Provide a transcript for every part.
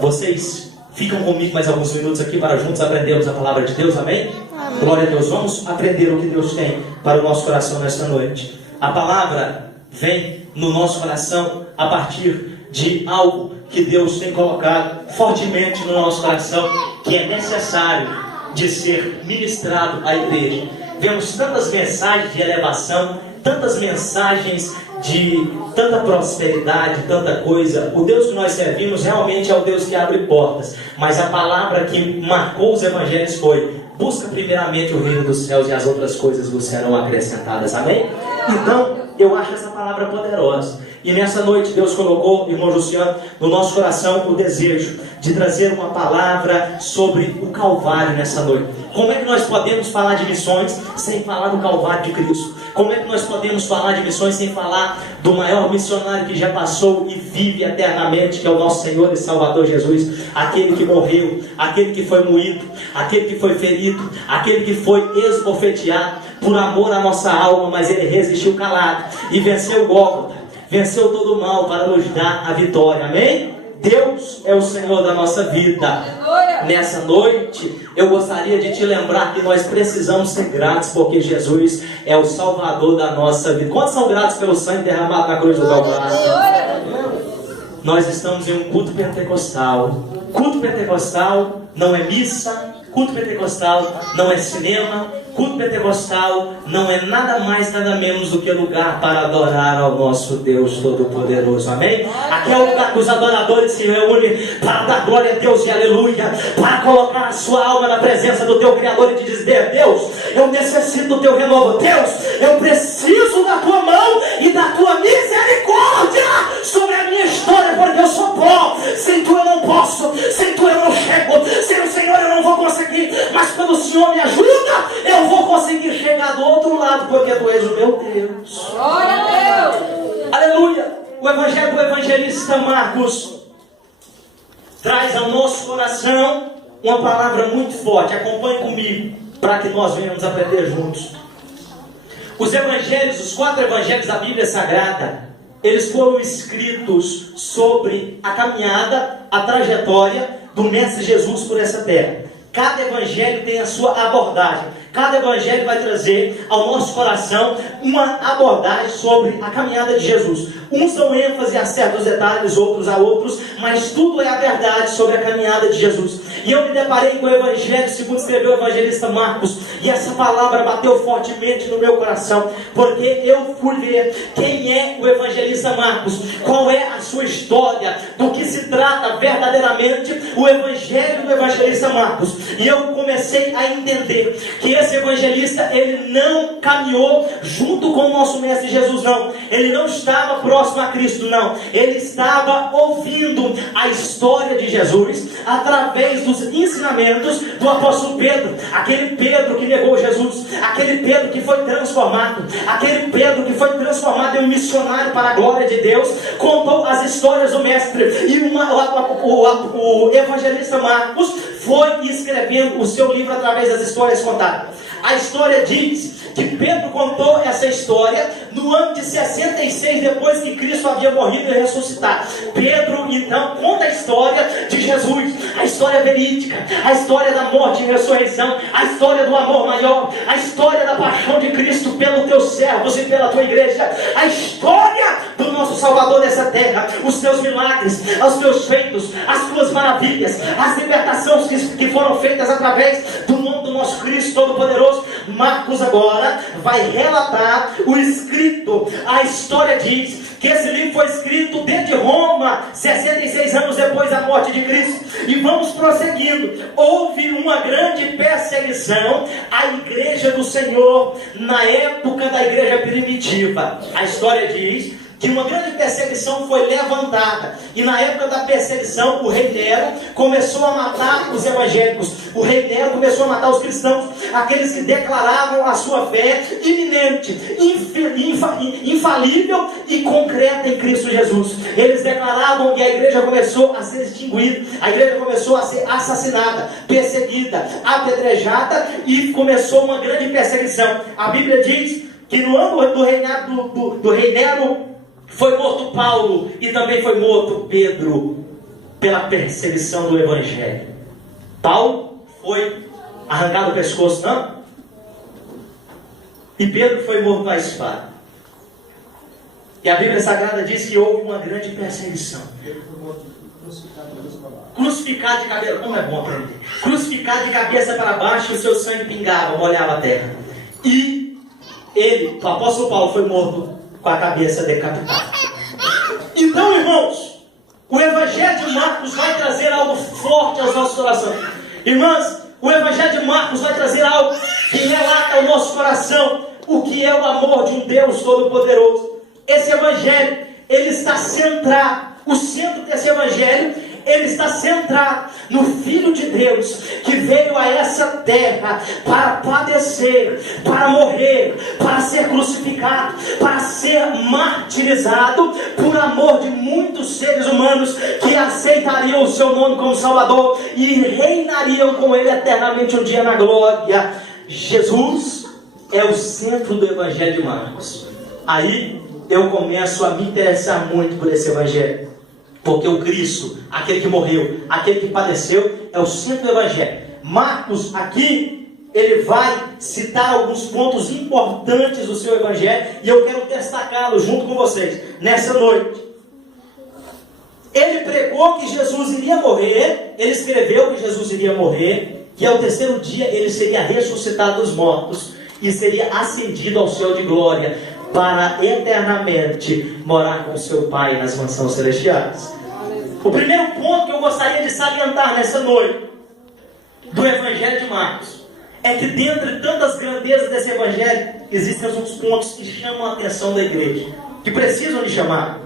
Vocês ficam comigo mais alguns minutos aqui para juntos aprendermos a palavra de Deus, amém? Glória a Deus. Vamos aprender o que Deus tem para o nosso coração nesta noite. A palavra vem no nosso coração a partir de algo que Deus tem colocado fortemente no nosso coração, que é necessário de ser ministrado à igreja. Vemos tantas mensagens de elevação, tantas mensagens de tanta prosperidade, tanta coisa. O Deus que nós servimos realmente é o Deus que abre portas, mas a palavra que marcou os evangelhos foi: busca primeiramente o reino dos céus e as outras coisas vos serão acrescentadas, amém? Então, eu acho essa palavra poderosa. E nessa noite Deus colocou, irmão Luciano, no nosso coração o desejo de trazer uma palavra sobre o Calvário nessa noite. Como é que nós podemos falar de missões sem falar do Calvário de Cristo? Como é que nós podemos falar de missões sem falar do maior missionário que já passou e vive eternamente, que é o nosso Senhor e Salvador Jesus, aquele que morreu, aquele que foi moído, aquele que foi ferido, aquele que foi esbofeteado por amor à nossa alma, mas ele resistiu calado e venceu o Gólgota, venceu todo o mal para nos dar a vitória, amém? Deus é o Senhor da nossa vida. Nessa noite eu gostaria de te lembrar que nós precisamos ser gratos, porque Jesus é o Salvador da nossa vida. Quantos são gratos pelo sangue derramado na cruz do Calvário? Nós estamos em um culto pentecostal. Culto pentecostal não é missa, culto pentecostal não é cinema, culto pentecostal não é nada mais, nada menos do que lugar para adorar ao nosso Deus Todo-Poderoso, amém? Aqui é o lugar que os adoradores se reúnem para dar glória a Deus e aleluia, para colocar a sua alma na presença do teu Criador e te dizer: Deus, eu necessito do teu renovo, Deus, eu preciso da tua mão e da tua misericórdia sobre a minha história, porque eu sou pó, sem tu eu não posso, sem tu eu não chego, sem o Senhor eu não vou conseguir, mas quando o Senhor me ajuda, eu vou conseguir chegar do outro lado, porque tu és o meu Deus. Glória a Deus! Aleluia! O evangelho do evangelista Marcos traz ao nosso coração uma palavra muito forte. Acompanhe comigo, para que nós venhamos aprender juntos. Os evangelhos, os 4 evangelhos da Bíblia Sagrada, eles foram escritos sobre a caminhada, a trajetória do Mestre Jesus por essa terra. Cada evangelho tem a sua abordagem. Cada evangelho vai trazer ao nosso coração uma abordagem sobre a caminhada de Jesus. Uns dão ênfase a certos detalhes, outros a outros, mas tudo é a verdade sobre a caminhada de Jesus. E eu me deparei com o evangelho segundo escreveu o evangelista Marcos, e essa palavra bateu fortemente no meu coração, porque eu fui ver quem é o evangelista Marcos, qual é a sua história, do que se trata verdadeiramente o evangelho do evangelista Marcos. E eu comecei a entender que esse evangelista, ele não caminhou junto com o nosso mestre Jesus, não. Ele não estava próximo a Cristo, não. Ele estava ouvindo a história de Jesus através dos ensinamentos do apóstolo Pedro. Aquele Pedro que negou Jesus, aquele Pedro que foi transformado, aquele Pedro que foi transformado em um missionário para a glória de Deus, contou as histórias do mestre. E o evangelista Marcos foi escrevendo o seu livro através das histórias contadas. A história diz que Pedro contou essa história no ano de 66, depois que Cristo havia morrido e ressuscitado. Pedro então conta a história de Jesus, a história verídica, a história da morte e ressurreição, a história do amor maior, a história da paixão de Cristo pelos teus servos e pela tua igreja, a história do nosso Salvador dessa terra, os teus milagres, os teus feitos, as tuas maravilhas, as libertações que foram feitas através do nome do nosso Cristo Todo-Poderoso. Marcos agora vai relatar o escrito. A história diz que esse livro foi escrito desde Roma, 66 anos depois da morte de Cristo. E vamos prosseguindo. Houve uma grande perseguição à igreja do Senhor na época da igreja primitiva. A história diz que uma grande perseguição foi levantada, e na época da perseguição o rei Nero começou a matar os evangélicos. O rei Nero começou a matar os cristãos, aqueles que declaravam a sua fé iminente, infalível e concreta em Cristo Jesus. Eles declaravam, e a igreja começou a ser extinguida, a igreja começou a ser assassinada, perseguida, apedrejada, e começou uma grande perseguição. A Bíblia diz que no ano do reinado do rei Nero foi morto Paulo e também foi morto Pedro. pela perseguição do Evangelho. Paulo foi arrancado o pescoço, não? E Pedro foi morto à espada. E a Bíblia Sagrada diz que houve uma grande perseguição. Crucificado de cabeça, como é bom aprender. Crucificado de cabeça para baixo, o seu sangue pingava, molhava a terra. E ele, o apóstolo Paulo, foi morto com a cabeça decapitada. Então, irmãos, o Evangelho de Marcos vai trazer algo forte aos nossos corações. Irmãs, o Evangelho de Marcos vai trazer algo que relata ao nosso coração o que é o amor de um Deus Todo-Poderoso. Esse Evangelho, ele está centrado, o centro desse Evangelho, ele está centrado no Filho de Deus, que veio a essa terra para padecer, para morrer, para ser crucificado, para ser martirizado, por amor de muitos seres humanos que aceitariam o seu nome como Salvador e reinariam com ele eternamente um dia na glória. Jesus é o centro do Evangelho de Marcos. Aí eu começo a me interessar muito por esse Evangelho, porque o Cristo, aquele que morreu, aquele que padeceu, é o centro do Evangelho. Marcos aqui, ele vai citar alguns pontos importantes do seu Evangelho, e eu quero destacá-los junto com vocês, nessa noite. Ele pregou que Jesus iria morrer, ele escreveu que Jesus iria morrer, que ao terceiro dia ele seria ressuscitado dos mortos, e seria ascendido ao céu de glória, para eternamente morar com seu Pai nas mansões celestiais. O primeiro ponto que eu gostaria de salientar nessa noite do Evangelho de Marcos é que dentre tantas grandezas desse Evangelho existem alguns pontos que chamam a atenção da igreja, que precisam de chamar.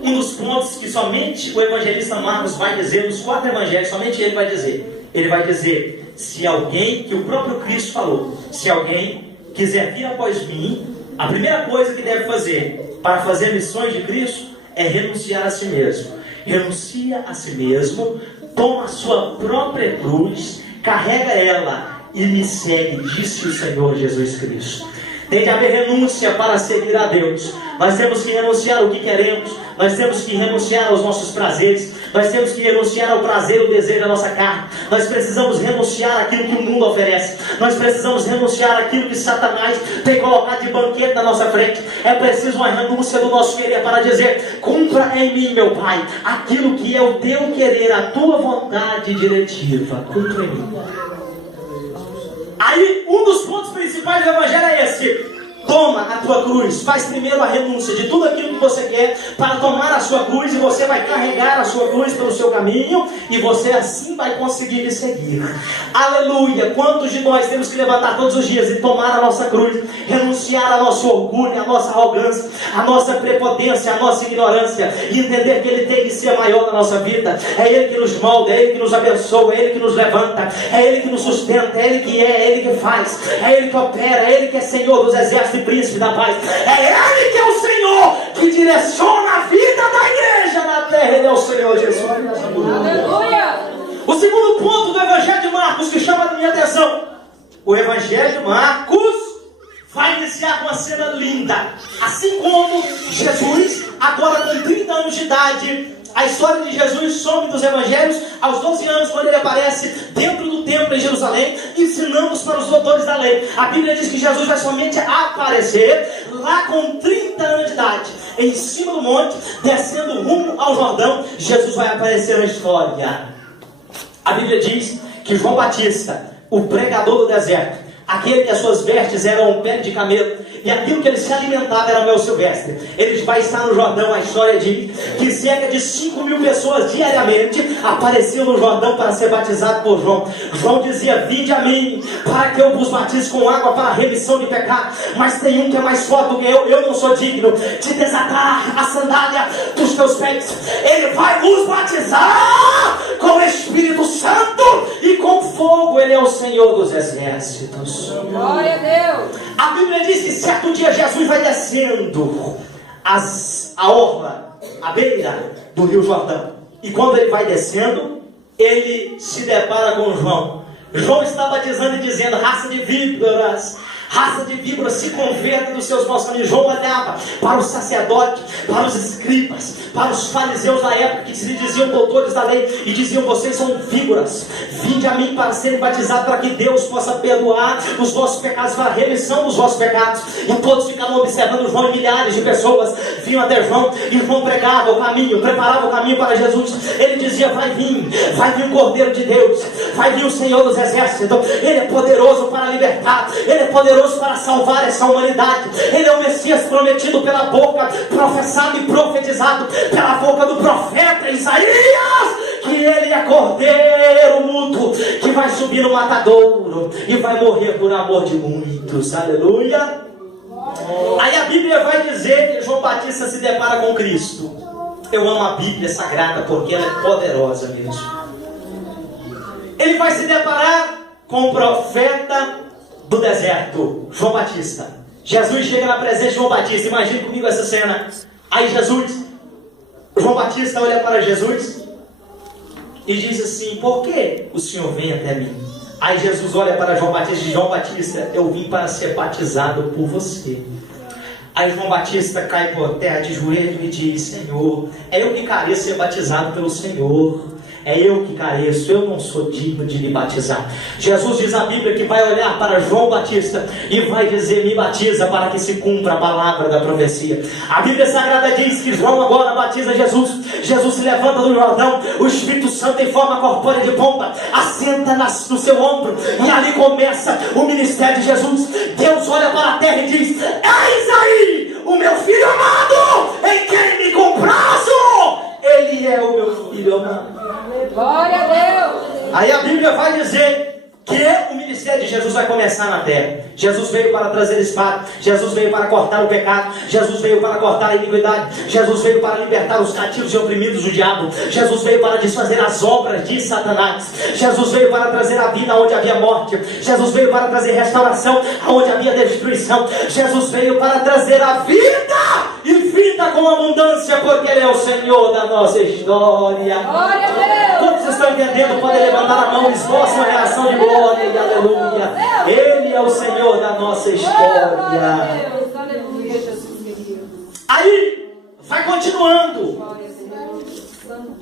Um dos pontos que somente o evangelista Marcos vai dizer, nos 4 evangelhos, somente ele vai dizer, se alguém, que o próprio Cristo falou, se alguém quiser vir após mim, a primeira coisa que deve fazer para fazer missões de Cristo é renunciar a si mesmo. Renuncia a si mesmo, toma a sua própria cruz, carrega ela e me segue, disse o Senhor Jesus Cristo. Tem que haver renúncia para seguir a Deus. Nós temos que renunciar ao que queremos, nós temos que renunciar aos nossos prazeres, nós temos que renunciar ao prazer, ao desejo da nossa carne. Nós precisamos renunciar àquilo que o mundo oferece, nós precisamos renunciar àquilo que Satanás tem colocado de banquete na nossa frente. É preciso uma renúncia do nosso querer para dizer: cumpra em mim, meu Pai, aquilo que é o teu querer, a tua vontade diretiva, cumpra em mim. Aí, um dos pontos principais do Evangelho é esse: toma a tua cruz, faz primeiro a renúncia de tudo aquilo que você quer para tomar a sua cruz, e você vai carregar a sua cruz pelo seu caminho, e você assim vai conseguir me seguir. Aleluia! Quantos de nós temos que levantar todos os dias e tomar a nossa cruz, renunciar ao nosso orgulho, à nossa arrogância, à nossa prepotência, à nossa ignorância, e entender que Ele tem que ser maior na nossa vida. É Ele que nos molda, é Ele que nos abençoa, é Ele que nos levanta, é Ele que nos sustenta, é Ele que é Ele que faz, é Ele que opera, é Ele que é Senhor dos exércitos e príncipe da paz. É Ele que é o Senhor que direciona a vida da igreja na terra. Ele é o Senhor Jesus. Aleluia! O segundo ponto do Evangelho de Marcos que chama a minha atenção: o Evangelho de Marcos vai iniciar com uma cena linda. Assim como Jesus, agora com 30 anos de idade, a história de Jesus some dos evangelhos aos 12 anos, quando ele aparece dentro do templo em Jerusalém, ensinando para os doutores da lei. A Bíblia diz que Jesus vai somente aparecer lá com 30 anos de idade, em cima do monte, descendo rumo ao Jordão. Jesus vai aparecer na história. A Bíblia diz que João Batista, o pregador do deserto, aquele que as suas vestes eram pele de camelo, e aquilo que ele se alimentava era mel silvestre, ele vai estar no Jordão. A história diz que cerca de 5.000 pessoas diariamente apareciam no Jordão para ser batizado por João. João dizia: vinde a mim, para que eu vos batize com água para a remissão de pecado. Mas tem um que é mais forte do que eu não sou digno de desatar a sandália dos teus pés. Ele vai vos batizar com o Espírito Santo e com fogo. Ele é o Senhor dos exércitos. Glória a Deus! A Bíblia diz que certo dia Jesus vai descendo a orla, a beira do Rio Jordão. E quando ele vai descendo, ele se depara com João. João está batizando e dizendo: raça de víboras, Raça de víboras, se converta dos seus maus caminhos. João olhava para os sacerdotes, para os escribas, para os fariseus da época, que se diziam doutores da lei, e diziam: vocês são víboras, vinde a mim para serem batizados, para que Deus possa perdoar os vossos pecados, para a remissão dos vossos pecados. E todos ficavam observando João, e milhares de pessoas vinham até João, e João pregava o caminho, preparava o caminho para Jesus. Ele dizia: vai vir o Cordeiro de Deus, vai vir o Senhor dos Exércitos, Ele é poderoso para libertar, Ele é poderoso para salvar essa humanidade. Ele é o Messias prometido pela boca, professado e profetizado pela boca do profeta Isaías, que Ele é Cordeiro mudo, que vai subir no matadouro e vai morrer por amor de muitos. Aleluia. Aí a Bíblia vai dizer que João Batista se depara com Cristo. Eu amo a Bíblia Sagrada porque ela é poderosa mesmo. Ele vai se deparar com o profeta do deserto, João Batista. Jesus chega na presença de João Batista. Imagine comigo essa cena. Aí João Batista olha para Jesus e diz assim: por que o Senhor vem até mim? Aí Jesus olha para João Batista e diz: João Batista, eu vim para ser batizado por você. Aí João Batista cai por terra de joelho e diz: Senhor, é eu que careço ser batizado pelo Senhor. É eu que careço, eu não sou digno de me batizar. Jesus diz na Bíblia que vai olhar para João Batista e vai dizer: me batiza para que se cumpra a palavra da profecia. A Bíblia Sagrada diz que João agora batiza Jesus. Jesus se levanta do Jordão, o Espírito Santo em forma corpórea de pomba assenta no seu ombro, e ali começa o ministério de Jesus. Deus olha para a terra e diz: eis aí o meu filho amado, em quem me comprazo. Ele é o meu filho amado. Glória a Deus. Aí a Bíblia vai dizer que o ministério de Jesus vai começar na terra. Jesus veio para trazer espada, Jesus veio para cortar o pecado, Jesus veio para cortar a iniquidade, Jesus veio para libertar os cativos e oprimidos do diabo, Jesus veio para desfazer as obras de Satanás, Jesus veio para trazer a vida onde havia morte, Jesus veio para trazer restauração onde havia destruição, Jesus veio para trazer a vida e vida com abundância, porque Ele é o Senhor da nossa história. Glória a Deus. Todos estão entendendo? Podem levantar a mão, esboçam uma reação de glória e aleluia. Ele é o Senhor da nossa história. Aleluia, Jesus querido. Aí, vai continuando.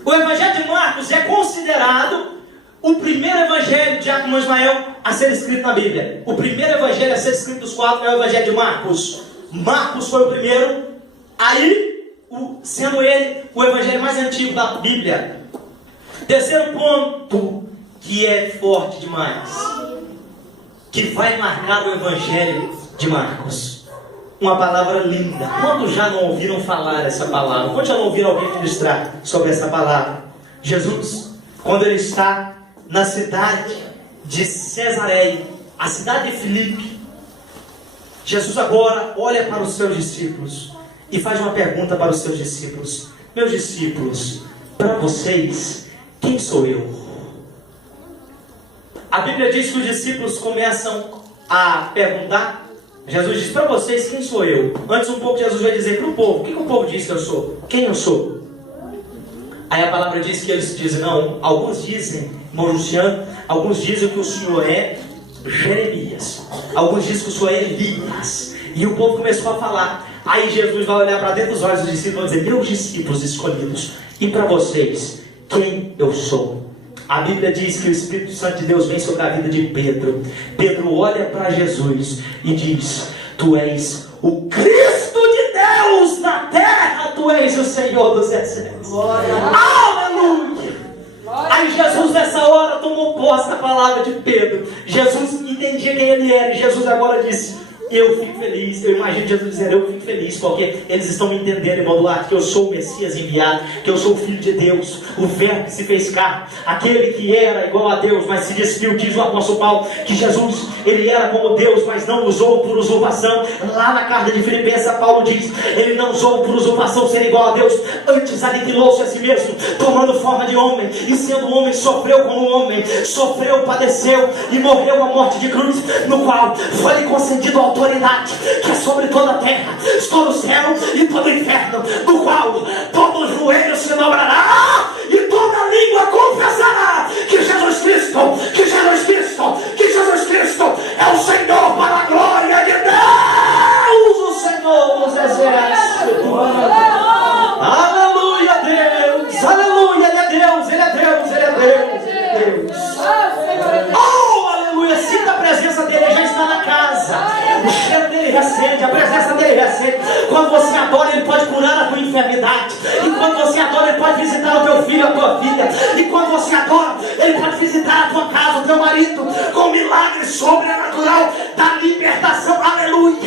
O Evangelho de Marcos é considerado o primeiro evangelho de Diácono Ismael a ser escrito na Bíblia. O primeiro evangelho a ser escrito dos quatro é o Evangelho de Marcos. Marcos foi o primeiro. Aí, sendo ele o evangelho mais antigo da Bíblia. Terceiro ponto, que é forte demais, que vai marcar o Evangelho de Marcos. Uma palavra linda. Quando já não ouviram falar essa palavra? Quando já não ouviram alguém ministrar sobre essa palavra? Jesus, quando ele está na cidade de Cesareia, a cidade de Filipe, Jesus agora olha para os seus discípulos e faz uma pergunta para os seus discípulos: meus discípulos, para vocês, quem sou eu? A Bíblia diz que os discípulos começam a perguntar. Jesus diz: para vocês, quem sou eu? Antes um pouco Jesus vai dizer para o povo: o que o povo diz que eu sou? Quem eu sou? Aí a palavra diz que eles dizem: não, alguns dizem, irmão Luciano, alguns dizem que o Senhor é Jeremias, alguns dizem que o Senhor é Elias. E o povo começou a falar. Aí Jesus vai olhar para dentro dos olhos dos discípulos e vai dizer: meus discípulos escolhidos, e para vocês, quem eu sou? A Bíblia diz que o Espírito Santo de Deus vem sobre a vida de Pedro. Pedro olha para Jesus e diz: tu és o Cristo de Deus na terra, tu és o Senhor dos Exércitos. Aleluia! Aí Jesus nessa hora tomou posse da palavra de Pedro. Jesus entendia quem ele era, e Jesus agora disse: eu fico feliz. Eu imagino Jesus dizendo: eu fico feliz porque eles estão me entendendo, irmão Duarte, que eu sou o Messias enviado, que eu sou o Filho de Deus, o Verbo que se fez carne, aquele que era igual a Deus, mas se despiu. Diz o apóstolo Paulo que Jesus, ele era como Deus, mas não usou por usurpação. Lá na carta de Filipenses, Paulo diz: ele não usou por usurpação ser igual a Deus, antes aniquilou-se a si mesmo, tomando forma de homem, e sendo homem, sofreu como homem, sofreu, padeceu e morreu a morte de cruz, no qual foi-lhe concedido a autoridade que é sobre toda a terra, todo o céu e todo o inferno, do qual todo joelho se dobrará e toda língua confessará que Jesus Cristo é o Senhor, para a glória dele recende, a presença dele recende. Quando você adora, ele pode curar a tua enfermidade. E quando você adora, ele pode visitar o teu filho, a tua filha. E quando você adora, ele pode visitar a tua casa, o teu marido, com um milagre sobrenatural da libertação. Aleluia!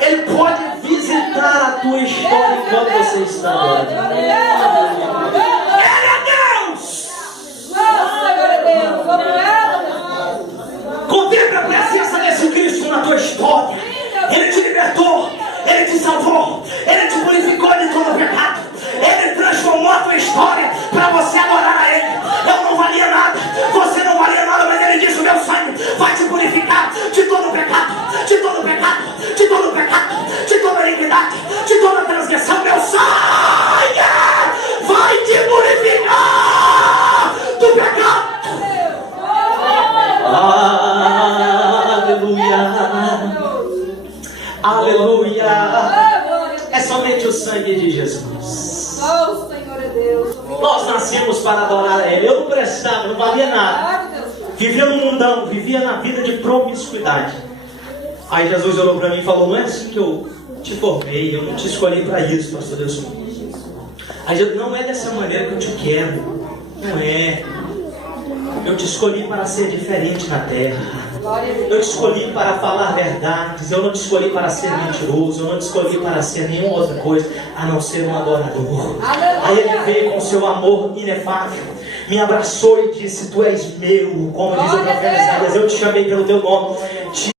Ele pode visitar a tua história enquanto você está adorando. Ele é Deus! Contemple a presença desse Cristo na tua história. Ele te libertou, ele te salvou, ele te purificou de todo o pecado. Ele transformou a tua história para você adorar a ele. Eu não valia nada, você não valia nada, mas ele disse: o meu sangue vai te purificar de todo o pecado, de todo o pecado, de todo o pecado, de toda a iniquidade, de toda a transgressão. Meu sangue vai te purificar do pecado. Aleluia, aleluia. É somente o sangue de Jesus. Oh, Senhor é Deus. Nós nascemos para adorar a Ele. Eu não prestava, não valia nada. Vivia no mundão, vivia na vida de promiscuidade. Aí Jesus olhou para mim e falou: não é assim que eu te formei, eu não te escolhi para isso, pastor Deus. Aí eu: não é dessa maneira que eu te quero. Não é. Eu te escolhi para ser diferente na terra. Eu te escolhi para falar verdades. Eu não te escolhi para ser mentiroso. Eu não te escolhi para ser nenhuma outra coisa a não ser um adorador. Aí ele veio com seu amor inefável, me abraçou e disse: tu és meu. Como diz o profeta Isaías: eu te chamei pelo teu nome, te